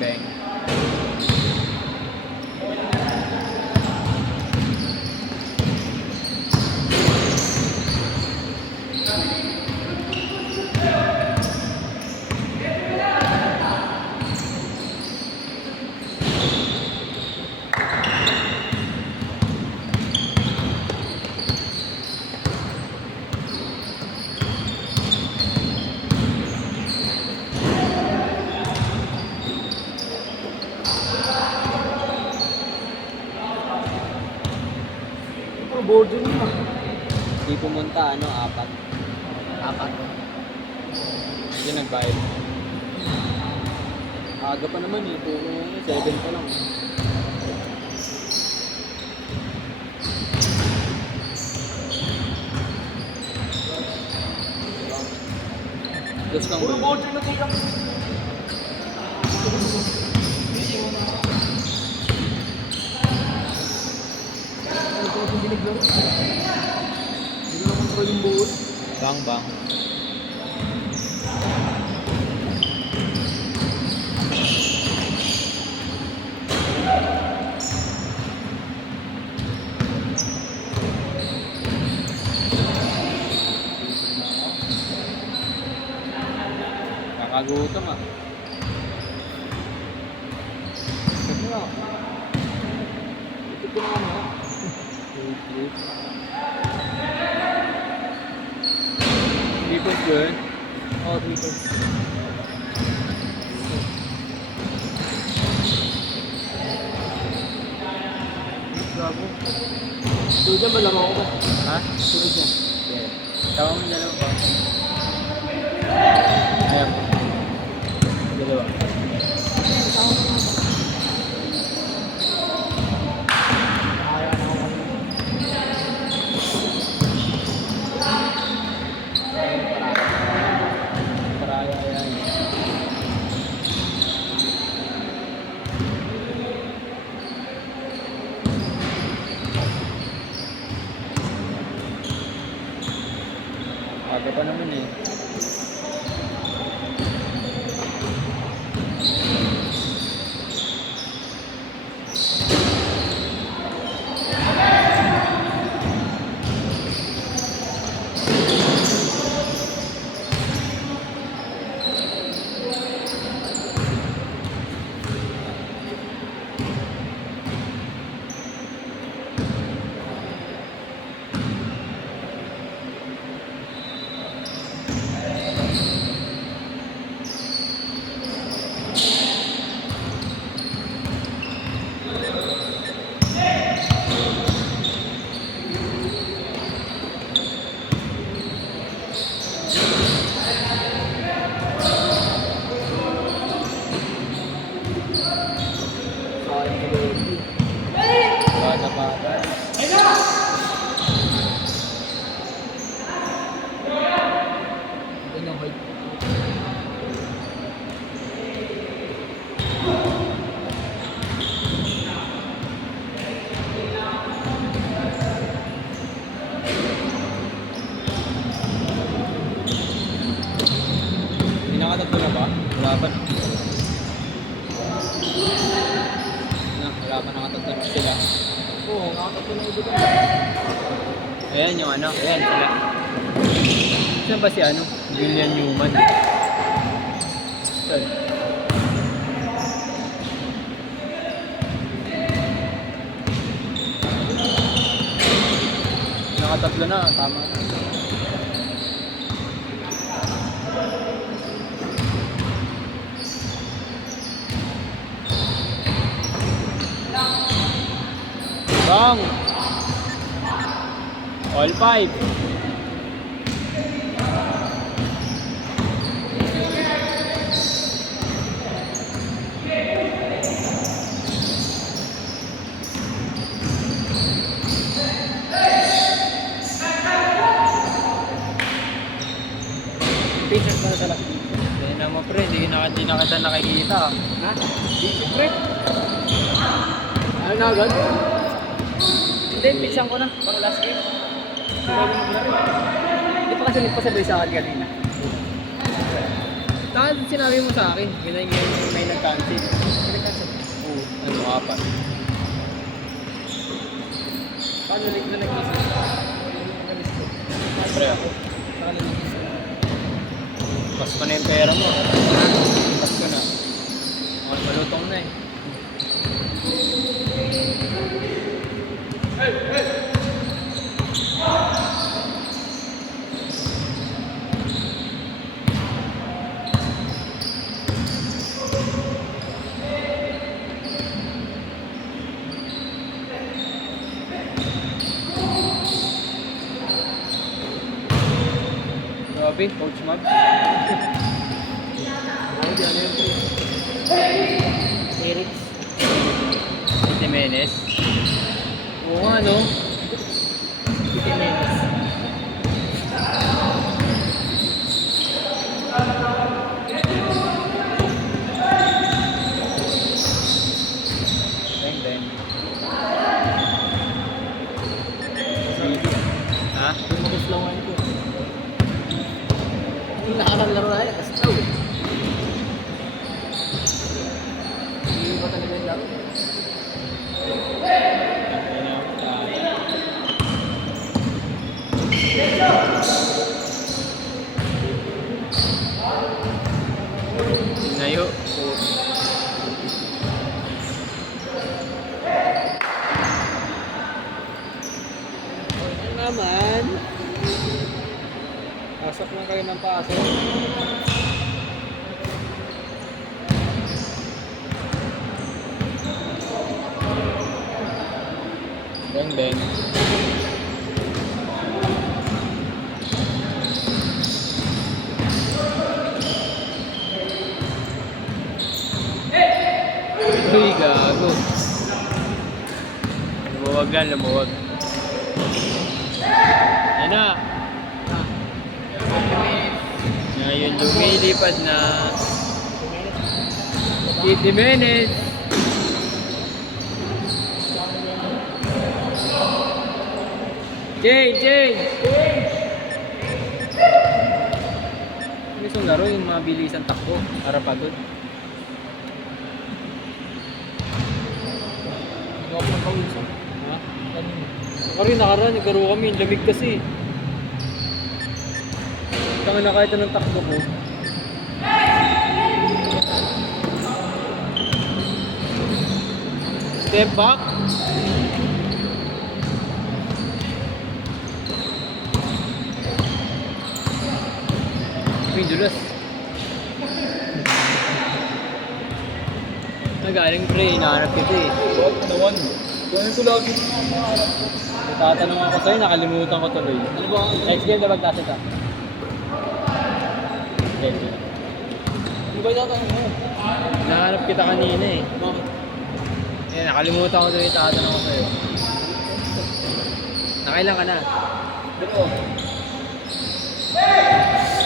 beng. Boarding pa. Di pumunta, ano, 4. Hindi nagbayad. Aga pa naman eh, puro 7 pa lang. Just lang Puro ba? boarding na kulang. Ano ko yung binigyan? Hindi ko na-control yung buod. Bang. Kakagutom ah. Ano na? Ito ko na ano. People's good. Oh, dito. Gago. Tulad dyan, malama ko ba? Ha? Tulad dyan. Yeah. Tawa mo dalawa pa. Ayan. Dalawa. Kaya na ako. Paraya yan. Aga pa naman eh. Sayang ka ba yun? Bata. Ganyan height. Hindi nakatatlo na ba? Wala pa. Wala pa nakatatlo na sila. Oo, nakatatlo na iba doon. Ayan yung ano, ayan sila. Saan ba si ano? Julian Newman. Saan? Nakatatlo na, tama. Bang! All 5. Patient para sa laki. Hindi naman pre, hindi na kita nakikita. Ha? Patient, pre? Ano na agad? Hindi, pitchang ko na. Para last game. Hindi pa kasi nagpasabay sa akin kanina. sinabi mo sa akin. Ganyan yung may nag-cancel. Oo, ano, 4. Paano ulit na nag-isip? Siyempre ako. Saka nag-isip. Pasko na yung pera mo. Pasko na. Malutong na eh. Grabe, Coach Mab. Ay, di ano yun. Eric. Jimenez. Oo nga, no? Jimenez. Bang, bang. Ha? Yung mag-slawan ko. Hindi nakakalaro na yan. Astaw. Hindi ba talaga yung laro? Sinayo. Yan naman. Pasok lang kayo ng pasok. Bang, bang. Uy, gago. Lumuwag yan, lumuwag. Yan na. Ngayon lumilipad na. Kitty Jimenez. Jay! May isang laro yung mabilis ang takbo para pagod. Hindi ako magkausap. Ha? Kanina. Ako rin nakaraan, nagkaro kami, lamig kasi. Tanga na kahit anong takbo ko. Step back. Uy, dulas. Nagaling pre, hinahanap kita eh. What naman? Ganun ko lagi. Tatanong ako sa'yo, nakalimutan ko tuloy. Ano ba? Next game na magtasa ka. Okay. Ano ba yung tatanong mo? Hinahanap kita kanina eh. Bakit? Eh, nakalimutan ko tuloy, tatanong ko sa'yo. Nakailan ka na? Dito.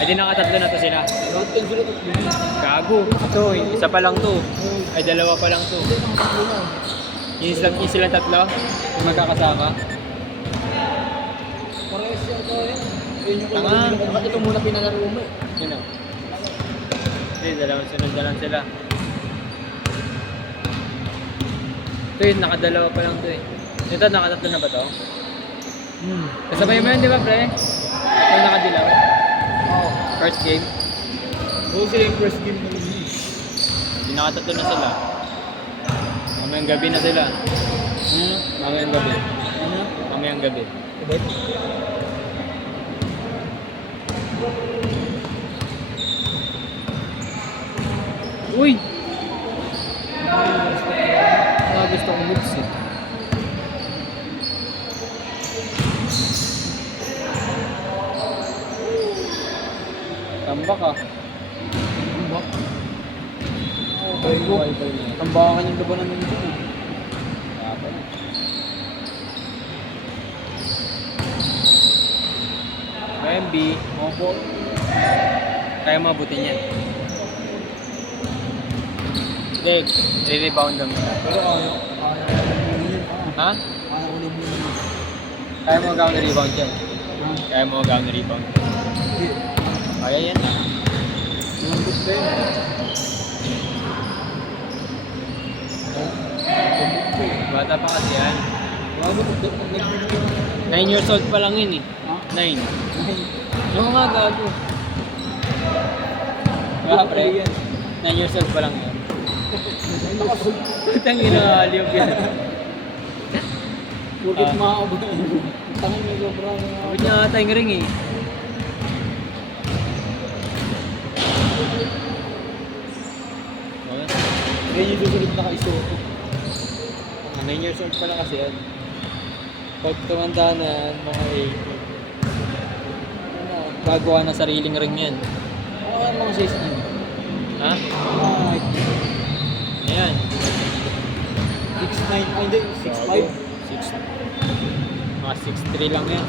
Ay di nakatatlo na to sila. Round 10 sila tatlo. Gago. Ito, isa pa lang to. Ay, dalawa pa lang to. Yung silang tatlo, yung magkakasama. Parehas siya ito eh. Yun yung Tanga. Bakit ito muna pinalaro mo eh? Yun o. Hindi, dalawang sunod na lang sila. Ito yun, nakadalawa pa lang to eh. Ito, nakatatlo na ba to? Kasabay mo yun, di ba pre? Ito nakadilaw. Oo. First game. Oo sila yung first game ng league. Yung nakatatlo na sila. Mamayang gabi na sila. Mamayang gabi. Ano? Mamayang gabi. Abet? Uy! Gusto ko moves eh. Tambak ah. Tambak? Okay, go. Tambakan yung labanan ng dito eh. Dapat. MB, opo. Kaya mabutin yan. Dek, re-rebound lang. Pero ayaw. Ha? Ayaw ulit mo yun. Kaya mo gawin na rebound yan. Ha? Kaya mo gawin na rebound. Hindi. Kaya yan na. Nandot ka Ben. Bata pa kasi yan. Bago ko 9 years old pa lang yun eh. Ha? 9. Oo nga, gago. Diba, pre? 9 years old pa lang yun. Putang ina, aliyog yan. Bakit maabot? Tangin na sobrang Abot niya ata yung ring eh. Oh, Ganyan yung susunod na kaisuot. 9 years old pa lang kasi yan. Pag tumanda na yan, mga 8. Gagawa ng sariling ring yan. Ano kaya mga size na yun? Ha? Mga height. Ayan. 6'9", ay hindi, 6'5". 6. Mga 6'3 lang yan.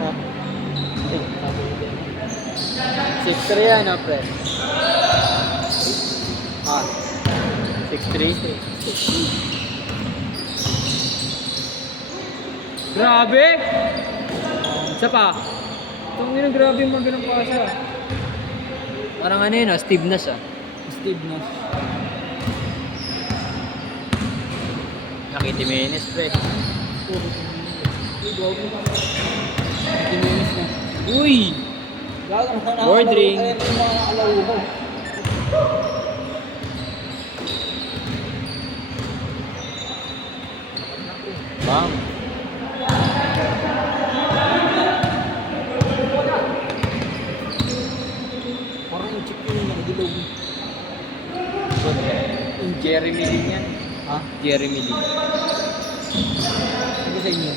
Ha? 6'3 yan, no, pre? Ah. 6'3? Grabe! Isa pa. Tungin na grabe yung mga ganang pasa. Parang ano yun, Steve Nash ah. Steve Nash. Nakiti Menes, pre. Timinis na. Uy! Gago na Board ring. Ayan yung mga nakalaro ko. Bang! Parang yung chip yun yung nakadilaw. Yung Jeremy Lin yan. Ha? Jeremy Lin. Ano sa inyo?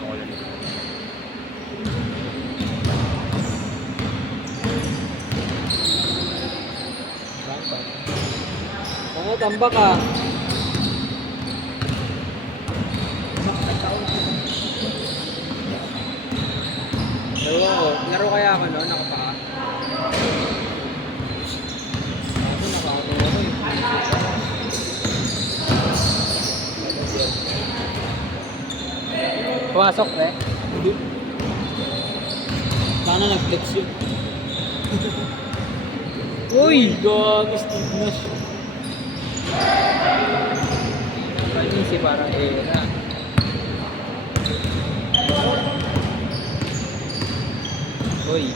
Ako lang. Ano, tambak ka? Laro kaya ako no, nakapaka. Ako nakakatawa ko eh. Pumasok, pre. Hindi. Sana nag-flex yun. Uy! Gago, Steve Nash. Panisi parang era. Uy!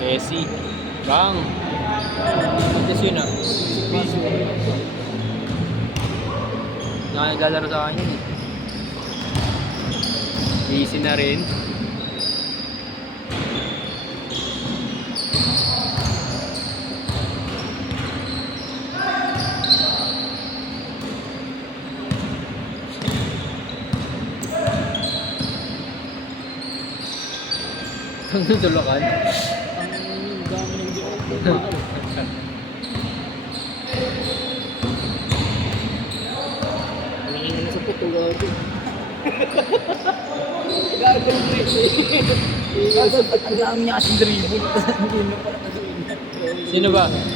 Messi. Bang! Antes yun ah. Nakagalaro sa akin yun eh. Easy na rin. Ang tutulukan. Ang dami ng di ako. Ang sa puto gago. Gago yung Gago, ang dami niya kasing dribble. Hindi mo pala kasuin. Sino ba? Ayun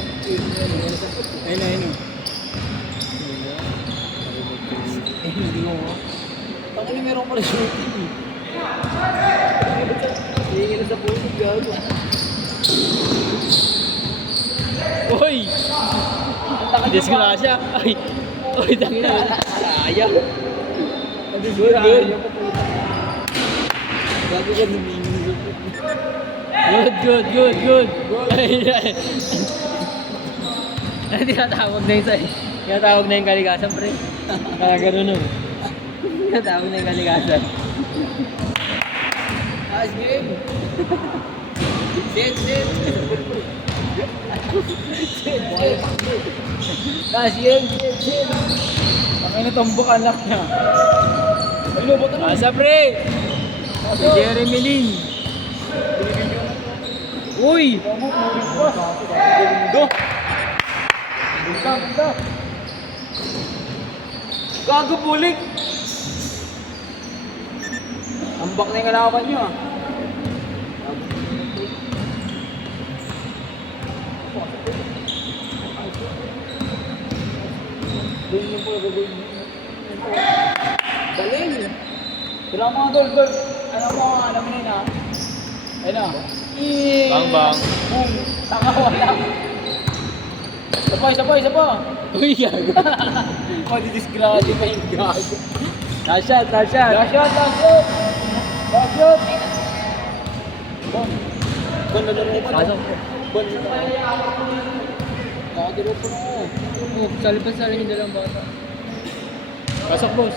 na, ayun na. Hindi mo mo. Taka na meron pala shooting eh. Hindi na sa puto gago. Uy! Disgrasya! Ay! Uy, tangina! Sayang! Good, good. Gago ka namingin sa puto. Good, good, good, good! Ay, ay. Ay, tinatawag na yun sa'yo. Tinatawag na yung kaligasan, pre. Kaya gano'n nun. Tinatawag na yung kaligasan. Nice game. Shit, shit. Nice game, shit, shit. Pakay na tombok anak niya. Ay, lubot na. Asa, pre! Si Jeremy Lin. Uy! Gundo. Gunda. Gago bulik. Ambak na yung kalaban nyo ah. Galing. Sila mga gol. Ano mo, alam mo na yun ah. Ayun ah. Bang bang. Boom. Tanga wala. Isa pa. Uy, gago. Oh, di-disgrade pa yung gago. Last shot. Last shot. Bon. Bon, nalaro pa. Pasok. Bon. Nakadalo pa na. Oh, salipan sa yung dalawang bata. Pasok, boss.